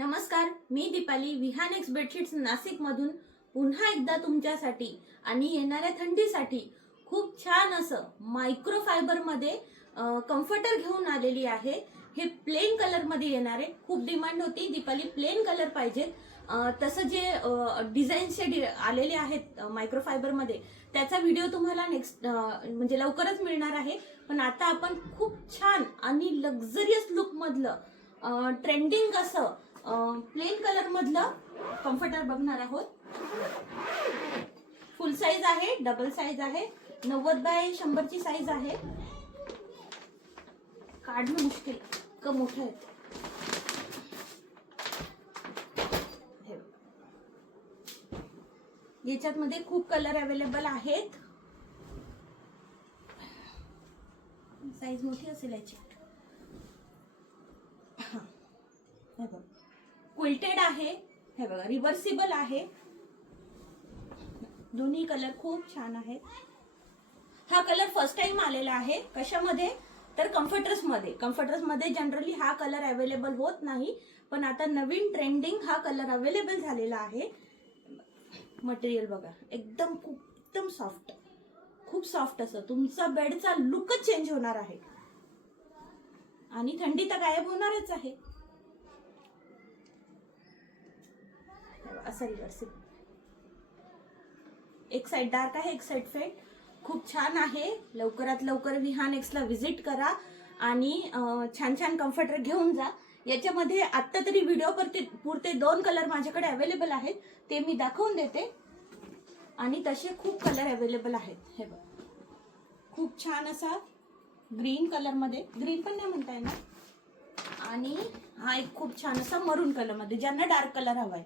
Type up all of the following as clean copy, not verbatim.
नमस्कार, मी दीपाली विहानेक्स बेडशीट्स नाशिकमधून पुन्हा एकदा तुमच्यासाठी आणि येणाऱ्या थंडीसाठी खूप छान असं मायक्रो फायबरमध्ये कम्फर्टर घेऊन आलेली आहे। हे प्लेन कलर मध्ये येणार आहे। खूप डिमांड होती दीपाली प्लेन कलर पाहिजेत। तसं जे डिझाईन्स आलेले आहेत मायक्रो फायबर मध्ये त्याचा व्हिडिओ तुम्हाला नेक्स्ट म्हणजे लवकरच मिळणार आहे। पण आता आपण खूप छान आणि लक्झरियस लुक मधलं ट्रेंडिंग असं प्लेन कलर मधलं कम्फर्टर बघणार आहोत। फुल साइज आहे, डबल साइज आहे, 90 बाय 100 ची साइज आहे। काढणं मुश्किल का मोठं आहे। याच्यात मध्ये खूप कलर अवेलेबल आहेत। साइज मोठी असेल याची। हे बघ, क्विल्टेड आहे, हे बघा रिव्हर्सिबल आहे। दोन्ही कलर खूप छान आहेत। हा कलर फर्स्ट टाइम आलेला आहे। कशामध्ये तर कम्फर्टर्स मध्ये जनरली हा कलर अवेलेबल होत नाही, पण आता नवीन ट्रेंडिंग हा कलर अवेलेबल झालेला आहे। मटेरियल बघा, एकदम सॉफ्ट, खूप सॉफ्ट असं तुमचा बेडचा लुकच चेंज होणार आहे आणि थंडी तर गायब होणारच आहे। असं रिव्हर्सिबल, एक साइड डार्क आहे, एक साइड फेड, खूप छान आहे। लवकरात लवकर विहानेक्सला व्हिजिट करा आणि छान छान कम्फर्टर घेऊन जा। याच्यामध्ये आता तरी व्हिडिओ पुरते 2 कलर माझ्याकडे अवेलेबल आहेत, ते मी दाखवून देते। आणि तसे खूप कलर अवेलेबल आहेत। हे बघ, खूप छान असा ग्रीन कलर मध्ये, ग्रीन पण नाही म्हणता येणार, आणि हा एक खूप छान असा मरून कलर मध्ये, ज्यांना डार्क कलर हवाय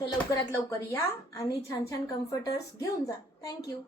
तर लवकरात लवकर या आणि छान छान कम्फर्टर्स घेऊन जा। थँक्यू।